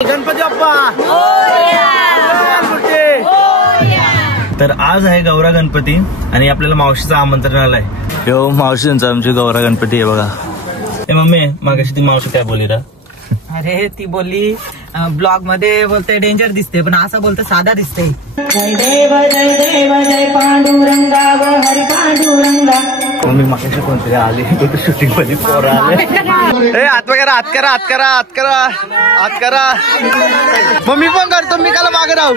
गणपती बाप्पा. तर आज आहे गौरा गणपती आणि आपल्याला मावशीचं आमंत्रण आलंय. हो मावशींचा आमची गौरा गणपती आहे बघा. ए मम्मी मागाशी ती मावशी काय बोलली रा? अरे ती बोलली ब्लॉग मध्ये बोलते डेंजर दिसते पण असं बोलते साधा दिसते. जय देव जय पांडुरंगा व हरी पांडुरंगा. मम्मी मागाशी कोणतरी आली शूटिंग मध्ये पोरं आले. हात करा हात करा हात करा हात करा हात करा. मम्मी पण करतो मी काला मागे राहू.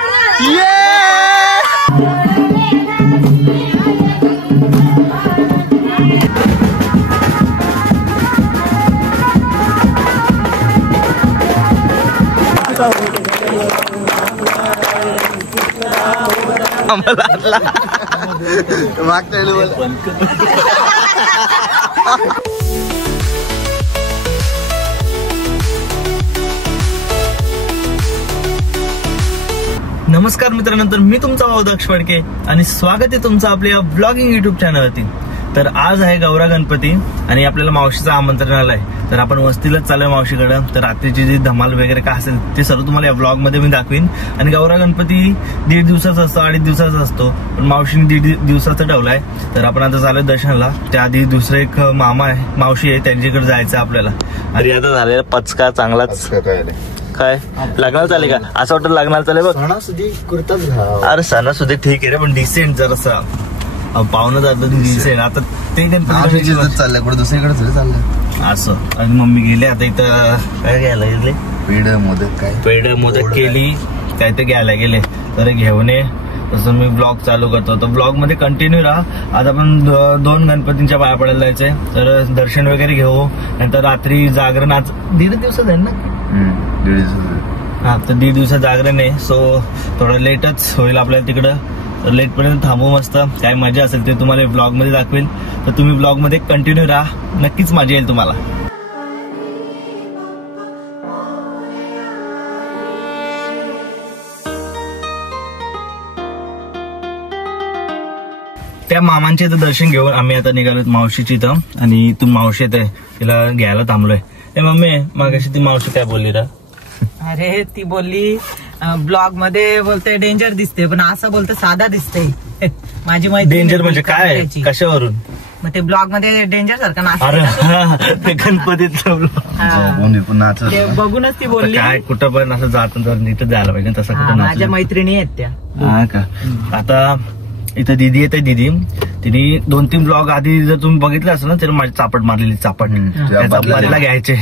नमस्कार मित्रांनो, तर मी तुमचा दक्ष फडके आणि स्वागत आहे तुमचं आपल्या ब्लॉगिंग युट्यूब चॅनलवरती. तर आज आहे गौरा गणपती आणि आपल्याला मावशीचं आमंत्रण आलंय. तर आपण वस्तीलाच चालूय मावशीकडे. तर रात्रीची जी धमाल वगैरे काय असेल ते सर्व तुम्हाला या ब्लॉग मध्ये मी दाखवीन. आणि गौरा गणपती 1.5 दिवसाचा असतो, 2.5 दिवसाचा असतो, पण मावशीने 1.5 दिवसाचा ठेवलाय. तर आपण आता चालू दर्शनाला. त्याआधी दुसरे एक मामा आहे मावशी आहे त्यांच्याकडे जायचं आपल्याला. आणि आता झालेला पचका चांगलाच. काय लग्नाला चाले का? असं वाटतं लग्नाला चाले बघ. अरे सणासुदी ठीक आहे रे, पण डिसेंट जरासा पाहुणं जातं डिसेंट. आता ते चाललंय कुठे दुसरीकडे चाललंय असं. आणि मम्मी गेले आता इथं काय घ्यायला गेले? पेढ मोदक केली काय ते घ्यायला गेले. तर घेऊन ये तसं मी ब्लॉग चालू करतो. तर ब्लॉग मध्ये कंटिन्यू राहा. आज आपण 2 गणपतींच्या पाया पडायला जायचंय. तर दर्शन वगैरे घेऊ. नंतर रात्री जागरण आज 1.5 दिवसात आहे ना? 1.5 दिवसात. हा, तर 1.5 दिवसात जागरण आहे. सो थोडं लेटच होईल आपल्याला तिकडं. तर लेट पर्यंत थांबू मस्त. काय मजा असेल ते तुम्हाला ब्लॉग मध्ये दाखवेल. तर तुम्ही ब्लॉग मध्ये कंटिन्यू राहा, नक्कीच मजा येईल तुम्हाला. त्या मामांचे इथं दर्शन घेऊन आम्ही आता निघालो मावशीची इथं. आणि इथून मावशी येते तिला घ्यायला थांबलोय. ए मम्मी मागाशी ती मावशी काय बोलली रा? अरे ती बोलली ब्लॉग मध्ये बोलते डेंजर दिसते पण असं बोलते साधा दिसते. माझी माहिती डेंजर म्हणजे काय? कशावरून? मग ते ब्लॉग मध्ये डेंजर सारखं ते गणपतीचं बघूनच ती बोलली. काय कुठं पण असं जात इथं जायला पाहिजे तसं कुठं. माझ्या मैत्रिणी आहेत त्या. हा का? आता इथं दिदी येते. दिदी तिने 2-3 ब्लॉग आधी जर तुम्ही बघितलं असेल ना तर माझी चापट मारलेली. चापटला घ्यायचे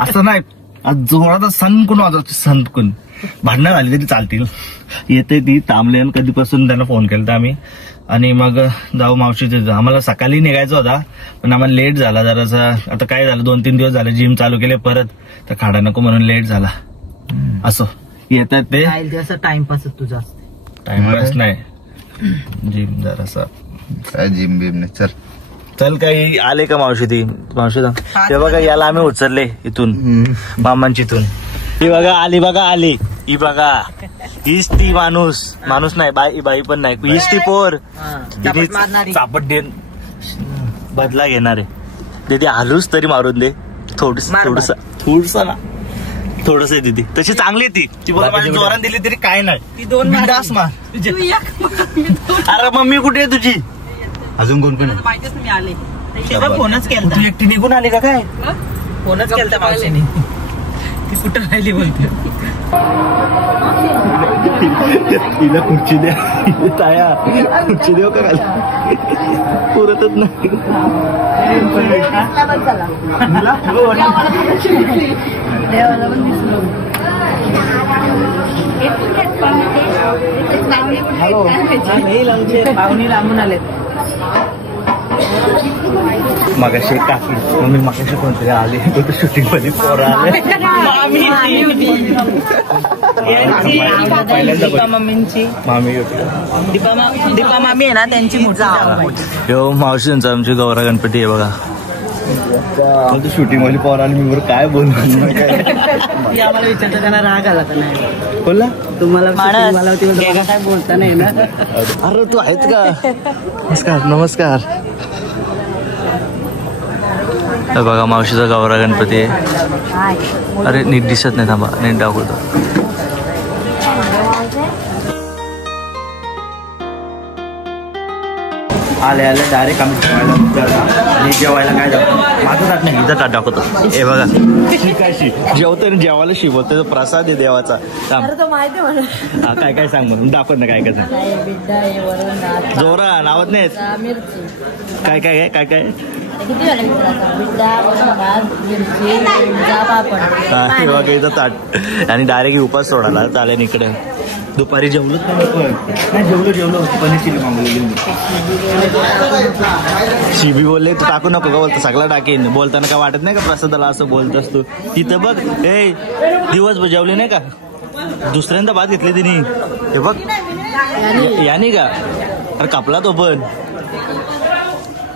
असं नाही. जोरात सनकून वाजवते. सनकून भांडणं झाली तरी चालतील. येते ती थांबले. कधीपासून त्यांना फोन केला आम्ही. आणि मग जाऊ मावशीचे. आम्हाला सकाळी निघायचं होता पण आम्हाला लेट झाला जरासा. आता काय झालं 2-3 दिवस झाले जिम चालू केले परत. तर खाडा नको म्हणून लेट झाला. असं येतात ते टाइमपास तुझा. टाइमपास नाही जिम जरासा. काय जिम बिम नाही. चल काही आले का मावशी? ती मावशी ते बघा याला आम्ही उचलले इथून मामांची इथून. ही बघा आली बघा आली. ही बघा हीच ती माणूस नाही बाई पण नाही. हीच ती पोर चापट दे बदला घेणार आहे. दीदी हालूस तरी मारून दे. थोडस ना थोडस दीदी तशी चांगली ती. जोरात दिली तरी काय नाही. ती 2 मिनिटास मार. अरे मम्मी कुठे आहे तुझी? अजून कोण कोण? माहितीच मी आले. फोनच केला. तू एकटी निघून आली का काय? फोनच केला मावशीने. ती कुठं राहिली बोलते. तिला खुर्ची द्या. ताया खुर्ची देऊ का? पुरतच नाही. पाहुणे लांबून आलेत. मागाशी काकी मम्मी मागाशी कोणतरी आली शूटिंग मध्ये पोरं आले. मम्मींची मामी होती दीपा मामी आहे ना त्यांची मोठी. हो मावशींचा आमची गौरा गणपती आहे बघा. शूटिंग मध्ये पोर आली. मी बरं काय बोलू? आम्हाला विचारता त्यांना राग आला का नाही? बोलला तुम्हाला काय बोलता नाही ना. अरे तू आहेत का? नमस्कार नमस्कार. बघा मावशीचा गौरा गणपती आहे. अरे नीट दिसत नाही, थांबा नीट दाखवतो. आले डायरेक्ट आम्ही जेवायला काय जातो माझं ताट नाही, इथं ताट दाखवतो. हे बघा शिकायची जेवतो जेवायला शिवतो, प्रसाद आहे देवाचा. हा काय काय सांग म्हणून दाखवत ना, काय काय सांग जोरा नावत नाहीत. काय काय काय काय इथं ताट आणि डायरेक्ट उपास सोडायला चालेल. इकडे दुपारी जेवलोच नाही, जेवलो पनीर चिली मागवलेली. शिबी बोलले तू टाकू नको का, बोलतो सगळं टाकेन. बोलताना काय वाटत नाही का प्रसादाला असं बोलतोस तू. तिथं बघ ए दिवस जेवले नाही का, दुसऱ्यांदा भात घेतली तिने. हे बघ यानी का अरे कापला तो पण.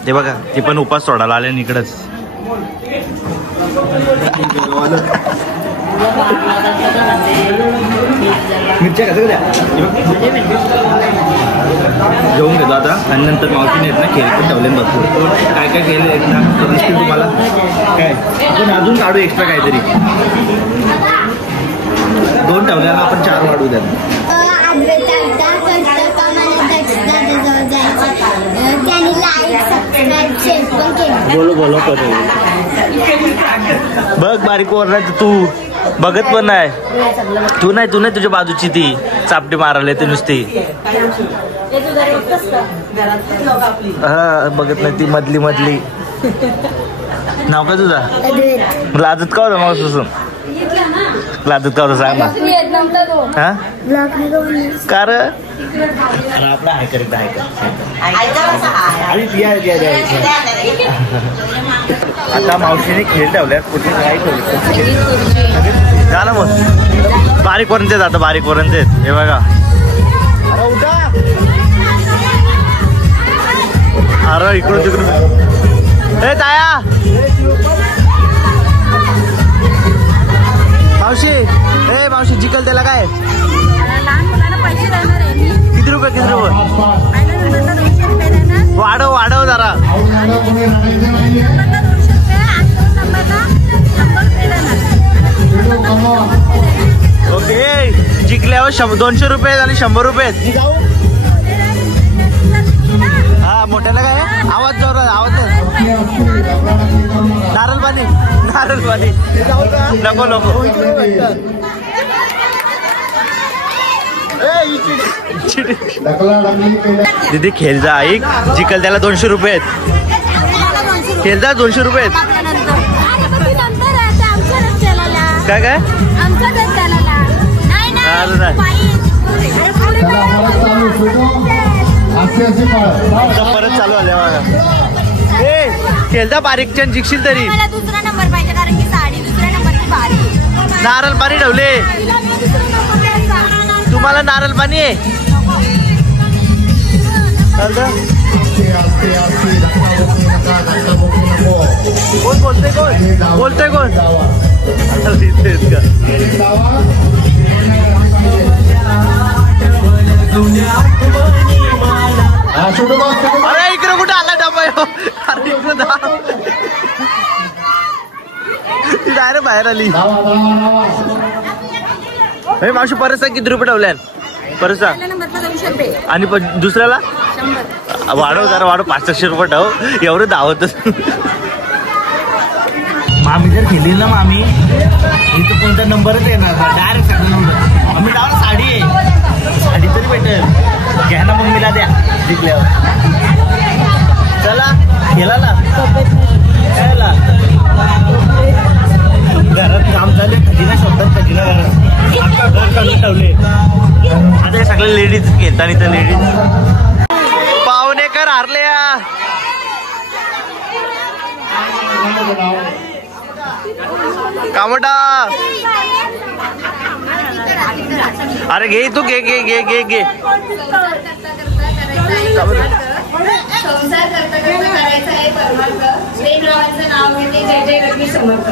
ते बघा ते पण उपास सोडायला आले इकडंच. मिरच्या कसं द्या जेवून घेतो आता. आणि नंतर मावशीने येत ना खेळ पण ठेवले भरपूर. काय काय केलं एकदा दिसतील तुम्हाला. काय आपण अजून काढू एक्स्ट्रा काहीतरी. 2 ठेवल्याला आपण 4 वाढू द्या. बोलो बघ बारीक ओरडायचं तू बघत पण नाही. तू नाही तुझ्या बाजूची ती चापटी मारायला ते नुसती. हा बघत नाही ती मधली. नाव काय तुझा. लाजत का होता मग सुसून लाजत का होता सांग ना. हा कार आपला हाय कर आता मावशीने खेळ ठेवल्यात कुठे काय ठेवले जा ना मग. बारीक पर्यंत जातं बारीक पर्यंत. हे बघा अरे इकडून तिकडून. ए ताया मावशी जिकल त्याला काय किती रुपये वाढव जरा. ओके जिंकल्यावर 200 रुपये आणि 100 रुपये. हा मोठ्याला काय आवाज जोरात आवाज. नारळ पाणी नको दीदी खेळ जा ऐक. जिकल त्याला 200 रुपये. खेळ जा 200 रुपये. काय काय परत चालू आले बघा. ए खेळता बारीकच्या जिंकशील तरी. नारळ पाणी ठेवले तुम्हाला. नारळ पाणी आहे कोण बोलतोय कोण अरे इकडे कुठे आला डबा. अरे इकडे डायरेक्ट बाहेर आली. मावशी परत सांग किती रुपये ठेवल्या परत सांग. आणि दुसऱ्याला वाढव जरा वाढव 500 रुपये ठेव. एवढं धावतच. मामी जर खेळली ना मामी इथं कोणता नंबरच येणार डायरेक्ट सगळं नंबर. आम्ही डावला साडी आहे साडी तरी भेटेल. घ्या ना मम्मीला द्या जिंकल्यावर. चला गेला ना घरात काम झाले खजिना शोधतात. खजिना घरात घर काढून ठेवले. आता हे सगळे लेडीज घेतात इथं. लेडीज पाहुणेकर हारले. कामटा अरे घे तू घे घे घे घे घे. संसार करता करायचा आहे परमार्थ. प्रेमरावांचं नाव घेते जय जय रवी समर्थ.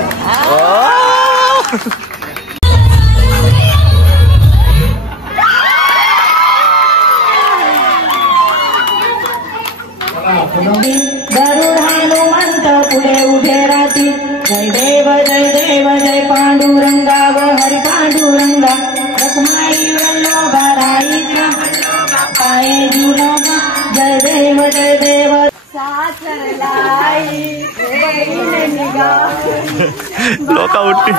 गरुड हनुमंत पुढे उभे राहतील. जय देव जय पांडुरंगा व हरी पांडुरंगा रखमाई वल्लभा राईचा पाये जुलाबा जय देव सासरलाई निगा लोक उठते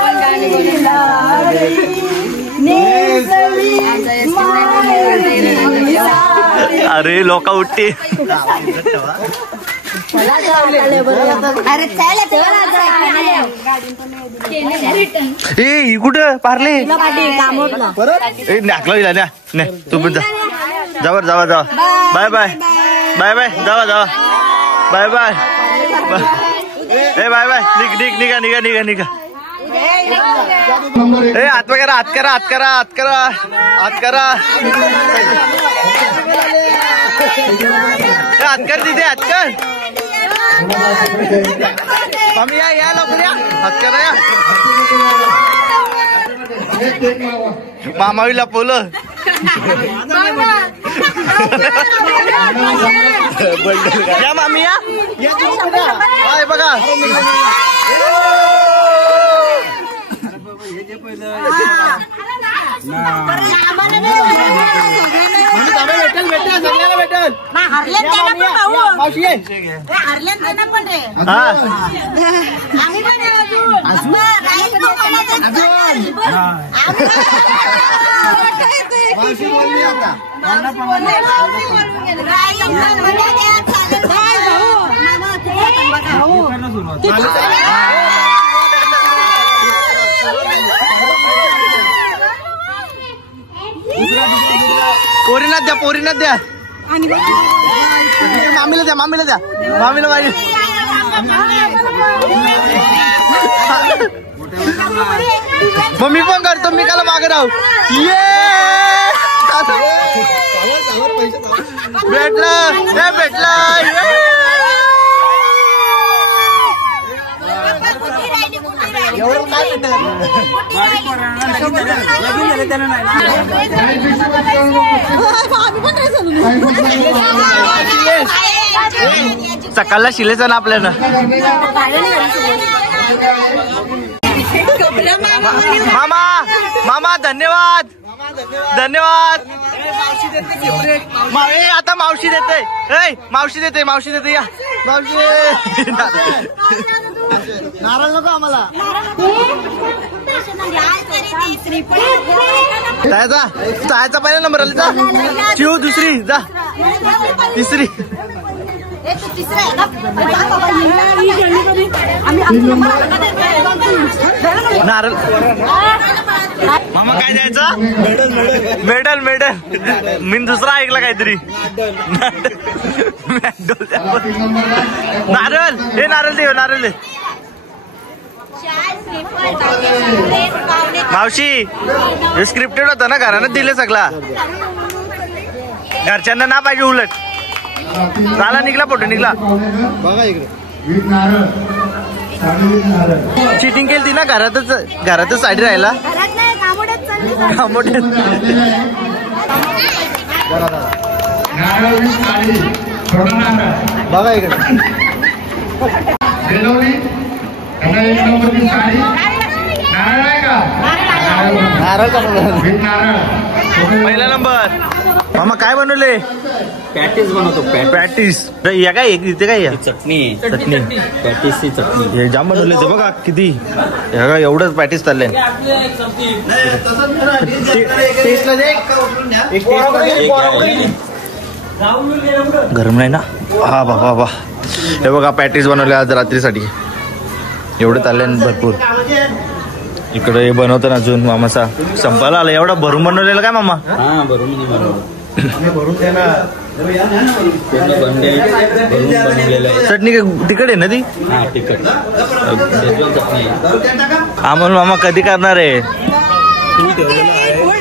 अरे लोक उठते ए कुठं पारले नाकला तू पण जा जावर जावा जावा बाय बाय बाय बाय जावा जावा बाय बाय ए बाय बाय निघा निघा निघा निघा ए हात करा हात करा हात करा हात करा हात करा हात कर तिथे हात कर मम्मी या लवकर या हात करा या मामा विला पोलं या मामी या बघा भेटेल पोरीनाच द्या मामीला द्या मामीला पाहिजे मम्मी पण करतो मी काला मागे राहू ये भेटला सकाळला शिलेच ना आपल्याला मामा धन्यवाद आता मावशी देते या मावशी नारळ नको आम्हाला जायचा पहिला नंबर आला जा चिव दुसरी जा तिसरी नारळ मामा काय द्यायचं मेडल मी दुसरा ऐकला काहीतरी नारळ दे मावशी स्क्रिप्टेड होता ना घरानं दिले सगळा घरच्यांना ना पाहिजे उलट चाला निघला फोटो निघला बघा इकडे चिटिंग केली ती ना घरातच साडी राहिला बघा इकडे पहिला नंबर मामा काय बनवले पॅटीस बनवतो पॅटीस या काय इथे काय चटणी पॅटीसची चटणी जाम बनवले ते बघा किती एवढंच पॅटीस चाललंय गरम नाही ना हा बाबा हे बघा पॅटीस बनवले आज रात्रीसाठी एवढं चाललंय भरपूर इकडे बनवतं अजून मामाचा संपायला आला एवढा भरून बनवलेला काय मामा हा भरून चटणी तिकड आहे ना ती आम्हाला मामा कधी करणार आहे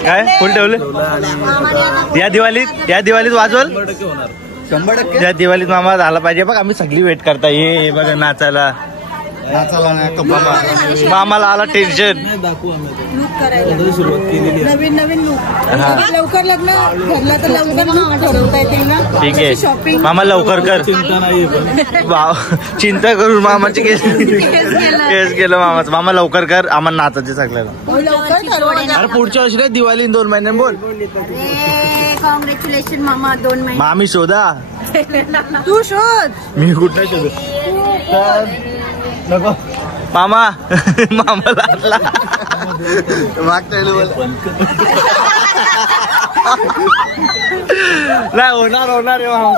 काय फुल ठेवले या दिवाळीत वाजवल 100% या दिवाळीत मामा झाला पाहिजे बघ आम्ही सगळी वेट करता ये बघा नाचायला नाचाला नाही मामाला आला टेन्शन. सुरुवात केलेली आहे. नवीन लुक. लवकर लग्न ठरलं तर लवकर ठरवता येतील ना. ठीक आहे मामा लवकर कर. चिंता नाही पण चिंता करून मामाची केस केलं मामाचं. मामा लवकर कर आम्हाला नाचायचे सगळ्याला. अरे पुढच्या वर्षी दिवाळी 2 महिने बोल. कॉंग्रॅच्युलेशन मामा 2 महिने. मामी शोधा. तू शोध. मी कुठं शोधू. नको मामा मामाला आणला. मागच्या नाही होणार मामा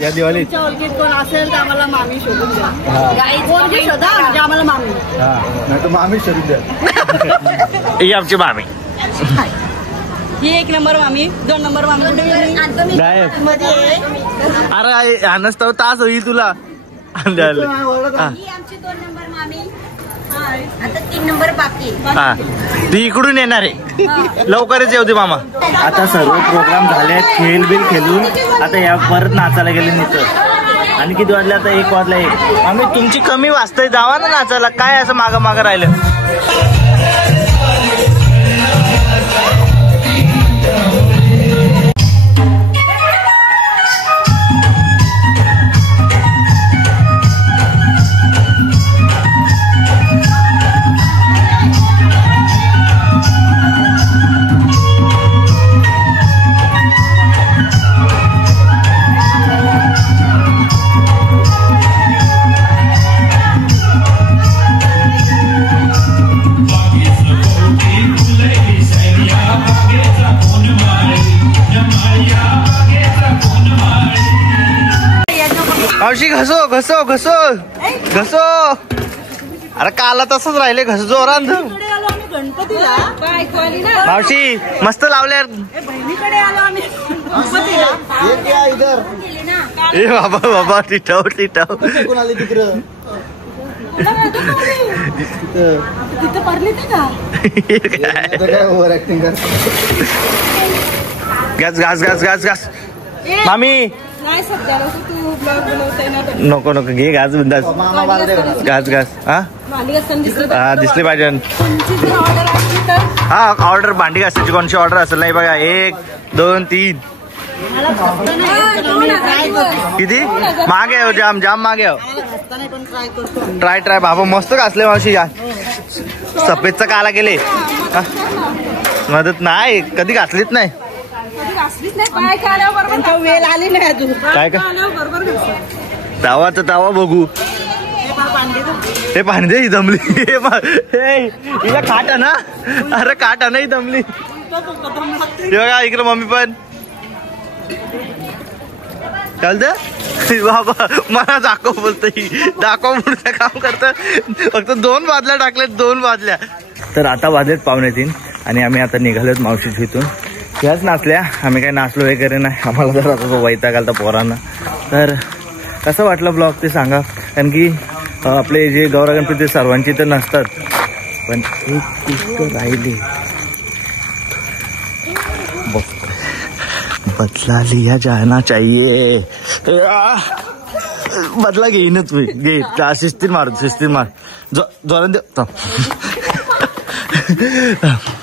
या दिवाळीत. ओळखीत कोण असेल तर आम्हाला मामी शोधून द्या. कोण शोधा म्हणजे आम्हाला मामी. नाही तर मामी शोधून द्या. ही आमची मामी. ही 1 नंबर मामी 2 नंबर मामी. अरे नसतं तास होईल तुला. ही आमची 2 नंबर मामी. आता 3 नंबर बाकी. हा ती इकडून येणार आहे. लवकरच येऊ दे मामा. आता सर्व प्रोग्राम झाले. खेळ बिल खेळून आता या परत नाचायला गेले मित्र. आणि किती वाजले आता 1 वाजला. 1 आम्ही तुमची कमी वाजताय जावा ना नाचायला. काय असं मागं राहिलं. मावशी घसो. अरे काला तसंच राहिले घस जोरात. मावशी मस्त लावल्या. ए बाबा टिटाव ओव्हर ऍक्टिंग कर. घास मामी. नको घे घास बिंदास. घास हा दिसले पाहिजे. हा ऑर्डर भांडी घासायची कोणची ऑर्डर असेल नाही बघा. 1 2 3 किती मागे हो. जाम मागे हो. ट्राय बाबा मस्त घासले मावशी. सफेदचा काला केले. मदत नाही कधी घासलीच नाही. वेळ आली नाही अजून. काय का तावा बघू. हे पांडे ही जमली. हिला काटा ना. अरे काटा नाही जमली. बघा इकडे मम्मी पण चालतं. बाबा मला दाखव बोलतोय. दाखव पुढचं काम करतं. फक्त 2 बादल्या टाकल्यात 2 बादल्या. तर आता वाजलेत 2:45 आणि आम्ही आता निघालोत मावशीच्या इथून. ह्याच नाचल्या. आम्ही काही नाचलो वगैरे नाही. आम्हाला जर आता वैताग आलता पोरांना. तर कसं वाटलं ब्लॉग ते सांगा. कारण की आपले जे गौरा गणपती सर्वांची तर नसतात पण एक गोष्ट राहिली. बदला लिया जाना चाहिए. बदला घेईनच घे. शिस्तीन मार जोरात दे.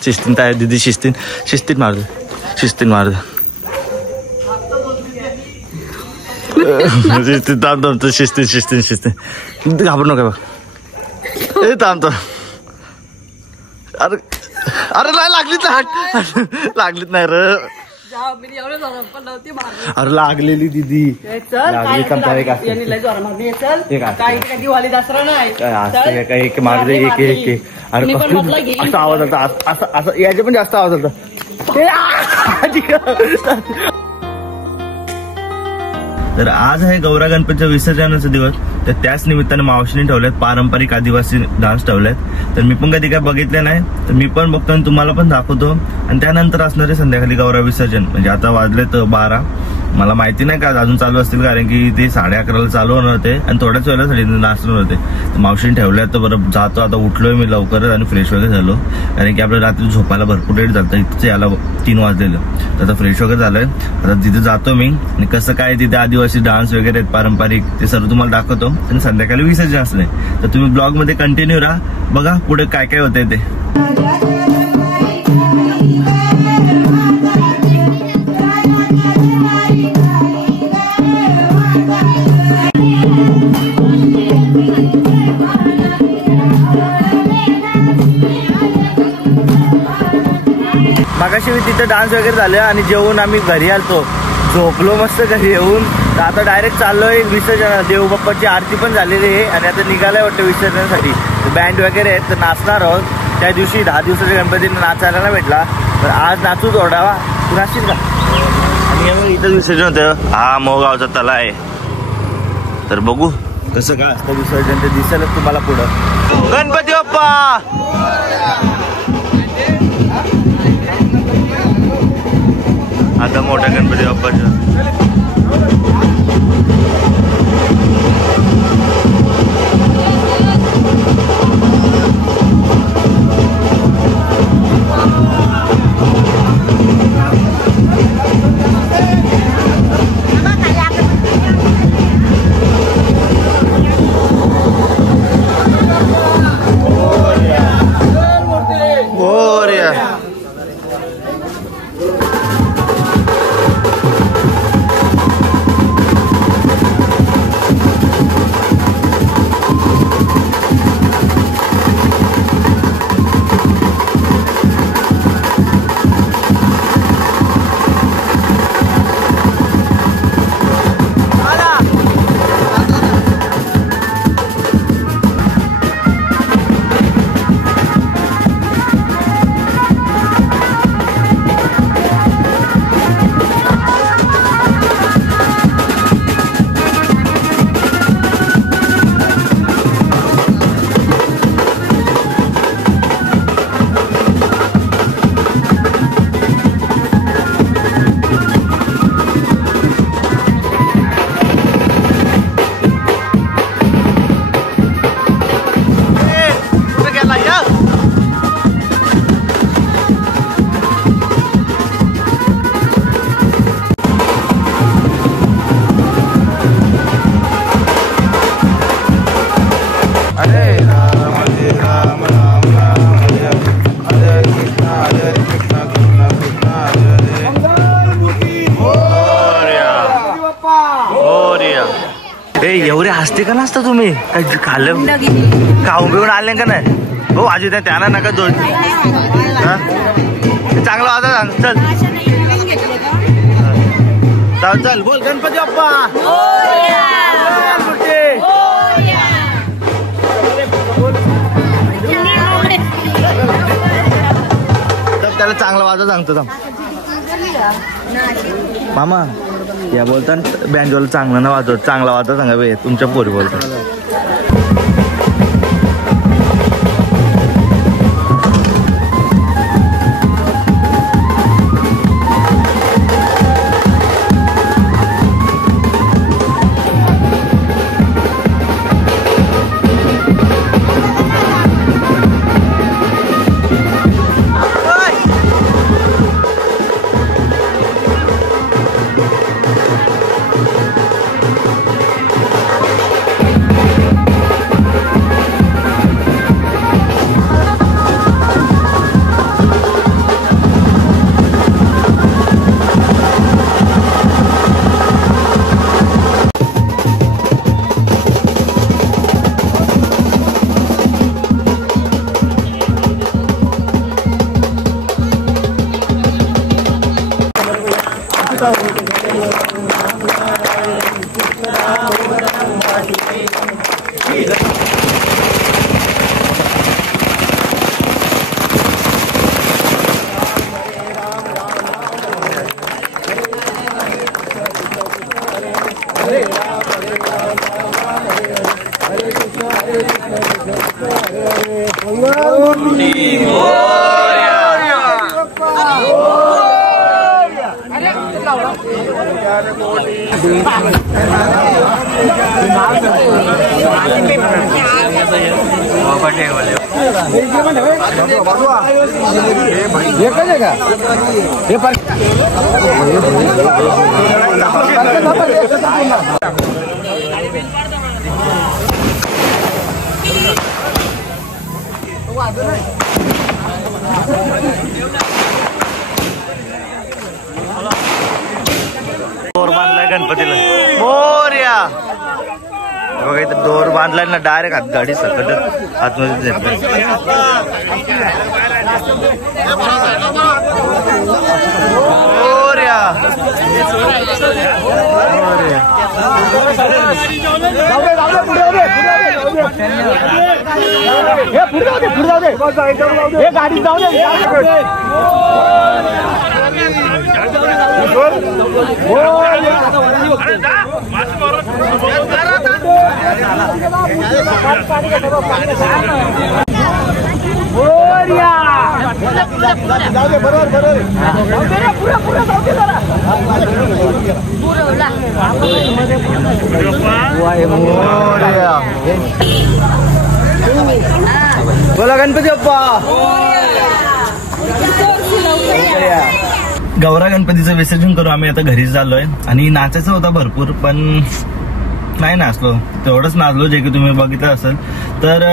शिस्तीन काय दीदी शिस्तीन मार दे. शिस्तीन थांब शिस्तीन घाबरू नका बघ. थांबतो. अरे नाही लागलीच नाही रे. अरे लागलेली दीदी लागली. दिवाळी दसरा नाही एक मार दे. एक अरे असा आवाज आलता. असं याचे पण जास्त आवाज आलता. तर आज आहे गौरा गणपतीच्या विसर्जनाचा दिवस. तर त्याच निमित्ताने मावशीने ठेवल्यात पारंपरिक आदिवासी डान्स ठेवल्यात. तर मी पण कधी काय बघितलं नाही. तर मी पण बघतो आणि तुम्हाला पण दाखवतो. आणि त्यानंतर असणारे संध्याकाळी गौरा विसर्जन. म्हणजे आता वाजलेत 12 मला माहिती नाही का अजून चालू असतील, कारण की ते 11:30ला चालू होणार होते आणि थोड्याच वेळेला नाचणार होते. तर मावशीने ठेवल्या. तर बरं जातो आता. उठलोय मी लवकरच आणि फ्रेश वगैरे झालो, कारण की आपल्याला रात्री झोपायला भरपूर लेट झालं. इथं याला 3 वाजलेलं. तर आता फ्रेश वगैरे झालंय. आता तिथे जातो मी आणि कसं काय तिथे आदिवासी डान्स वगैरे आहेत पारंपरिक, ते सर्व तुम्हाला दाखवतो. आणि संध्याकाळी विसर्जन असले तर तुम्ही ब्लॉग मध्ये कंटिन्यू राहा. बघा पुढे काय काय होतंय ते. मगाशी मी तिथे डान्स वगैरे झाले आणि जेवून आम्ही घरी आलतो. झोपलो मस्त घरी येऊन. तर आता डायरेक्ट चाललोय विसर्जन. देवबाप्पाची आरती पण झालेली आहे आणि आता निघालाय वाटतं विसर्जनासाठी. बँड वगैरे आहेत तर नाचणार आहोत. त्या दिवशी 10 दिवसाच्या गणपतीने नाचायला नाही भेटला, तर आज नाचू थोडा. तू नाचशील का? आणि इथंच विसर्जन होतं. हा मोगावचा तला आहे. तर बघू कसं काय असतं विसर्जन, ते दिसेलच तुम्हाला पुढं. गणपती बाप्पा आता मोठ्या गणपती बाप्पाच्या एवढे हसते का नसता तुम्ही? काय खाल्लं खाऊन पिऊन आले का नाही? हो आजी त्याला नका दोन. चांगला वाजा सांग. चल चल बोल गणपती बाप्पा. त्याला चांगला वाजा सांगतो मामा. या बोलतात बँजोला चांगला ना वाजवत, चांगला वाजता सांगा बे. तुमच्या पोरी बोलतात. दोर बांधलाय गणपतीला मोरया. बघा इथं दोर बांधलाय ना, डायरेक्ट हात गाडी सकट आतमध्ये मोरया. गाडी जाऊ दे. बोला गणपती बाप्पा. गौरा गणपतीचं विसर्जन करू आम्ही आता घरी चाललोय. आणि नाचायचं होता भरपूर, पण नाही नाचलो. तेवढंच नाचलो जे की तुम्ही बघितलं असेल तर.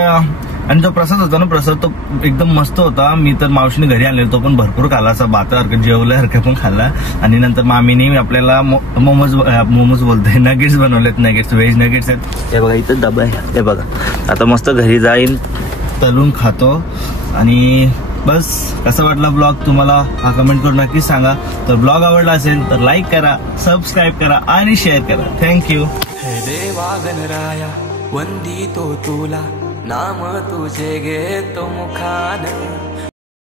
आणि जो प्रसाद होता ना, प्रसाद तो एकदम मस्त होता. मी तर मावशीने घरी आणलेला, तो पण भरपूर खाल्ला, असा बातासारखं जेवल्यासारखं पण खाल्ला. आणि नंतर मामीने आपल्याला मोमोज बोलतोय, नगेट्स बनवलेत. नगेट्स, व्हेज नगेट्स आहेत. हे बघा इथं डबा आहे. हे बघा आता मस्त घरी जाईन, तळून खातो. आणि बस कसा वाटला ब्लॉग तुम्हाला हा कमेंट करून नक्की सांगा. तर ब्लॉग आवडला असेल तर लाईक करा, सबस्क्राईब करा आणि शेअर करा. थँक्यू. हे देवा गणराया वंदितो तुला, नाम तुझे घेतो मुखान.